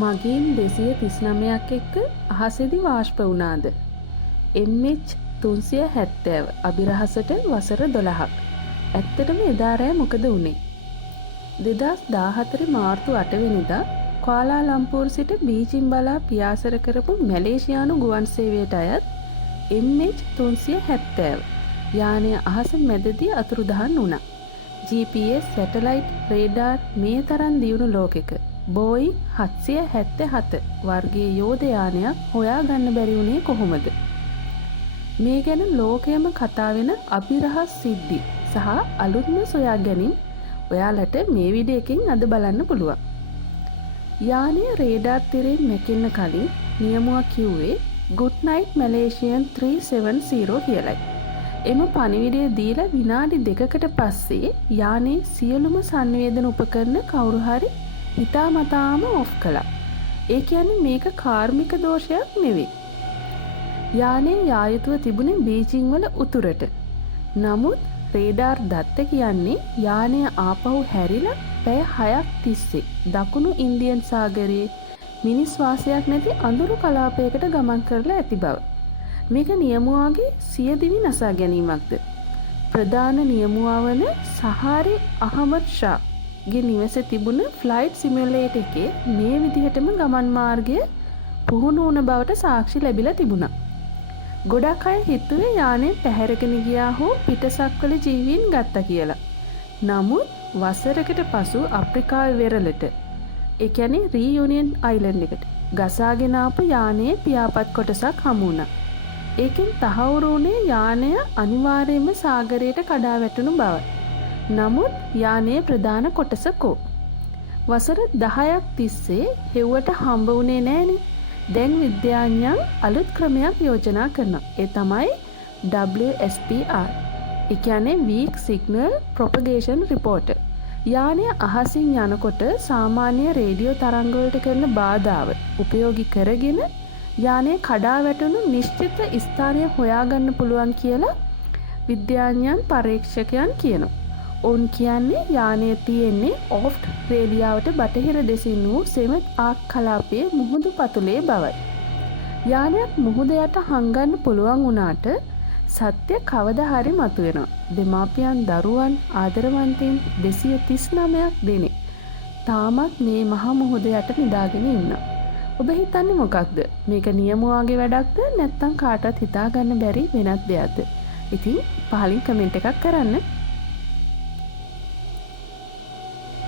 මගීන් 239ක් එක්ක අහසේදී වාෂ්ප වුණාද? MH370 අභිරහසට වසර 12ක්. ඇත්තටම එදා රෑ මොකද වුනේ? 2014 මාර්තු 8 වෙනිදා කුආලාලම්පූර් සිට බීජිං බලා පියාසර කරපු මැලේසියානු ගුවන් සේවයට අයත් MH370 යානය අහස මැදදී අතුරුදහන් වුණා. GPS සැටලයිට් රේඩාර් මේ තරම් දියුණු ලෝකෙක බෝයිං 777 වර්ගයේ යෝධ යානයක් හොයාගන්න බැරි වුණේ කොහොමද? මේ ගැන ලෝකයම කතා වෙන අභිරහස් සිද්ධි සහ අලුත්ම සොයා ගැනීම ඔයාලට මේ වීඩියෝ එකෙන් අද බලන්න පුළුවන්. යානය රේඩාර් තිරෙන් මැකෙන්න කලින් නියමුවක් කිව්වේ good night Malaysian 370 කියලයි. එම පණිවිඩය දීලා විනාඩි 2කට පස්සේ යානයේ සියලුම සංවේදන උපකරණ කවුරු හරි හිතාමතාම ඔෆ් කළා. ඒ කියන්නේ මේක කාර්මික දෝෂයක් නෙවෙයි. යානයේ යා යුතුව තිබුණේ බීජිං වල උතුරට. නමුත් රේඩාර් දත්ත කියන්නේ යානය ආපහු හැරිලා පැය 6ක් තිස්සේ දකුණු ඉන්දියන් සාගරයේ මිනිස් වාසයක් නැති අඳුරු කලාපයකට ගමන් කරලා ඇති බව. මේක නියමුවාගේ සියදිවි නසා ගැනීමක්ද? ප්‍රධාන නියමුවා වන සහාරි අහමද් ෂා ගේ නිවසේ තිබුණ ෆ්ලයිට් සිමියුලේටර් එකේ මේ විදිහටම ගමන් මාර්ගය පුහුණු වුණ බවට සාක්ෂි ලැබිලා තිබුණා. ගොඩක් අය හිතුවේ යානය පැහැරගෙන ගියා හෝ පිටසක්වල ජීවීන් ගත්තා කියලා. නමුත් වසරකට පසු අප්‍රිකාවේ වෙරළට, ඒ කියන්නේ රීයුනියන් අයිලන්ඩ් එකට ගසාගෙන ආපු යානයේ පියාපත් කොටසක් හමු වුණා. ඒකෙන් තහවුරු වුණේ යානය අනිවාර්යයෙන්ම සාගරයට කඩා වැටුණු බව. නමුත් යානයේ ප්‍රධාන කොටස කෝ? වසර 10ක් තිස්සේ හෙව්වට හම්බ වුණේ නෑනේ. දැන් විද්‍යාඥයන් අලුත් ක්‍රමයක් යෝජනා කරනවා. ඒ තමයි WSPR. ඒ කියන්නේ Weak Signal Propagation Reporter. යානය අහසින් යනකොට සාමාන්‍ය රේඩියෝ තරංග වලට කරන බාධාව උපයෝගී කරගෙන යානය කඩා වැටුණු නිශ්චිත ස්ථානය හොයාගන්න පුළුවන් කියලා විද්‍යාඥයන් පරීක්ෂකයන් කියනවා. ඔවුන් කියන්නේ යානය තියෙන්නේ ඕෆ්ට් රේඩියාවට බටහිර දෙසින් වූ සෙමට් ආක් කලාපයේ මුහුදු පතුලේ බවයි. යානයක් මුහුද යට හංගන්න පුළුවන් වුණාට සත්‍ය කවදා හරි මතුවෙනවා. දෙමාපියන් දරුවන් ආදරවන්තයින් 239ක් දෙනෙක් තාමත් මේ මහ මුහුද යට නිදාගෙන ඉන්නවා. ඔබ හිතන්නේ මොකක්ද? මේක නියමුවාගේ වැඩක්ද නැත්නම් කාටවත් හිතා ගන්න බැරි වෙනත් දෙයක්ද? ඉතින් පහලින් කමෙන්ට් එකක් කරන්න.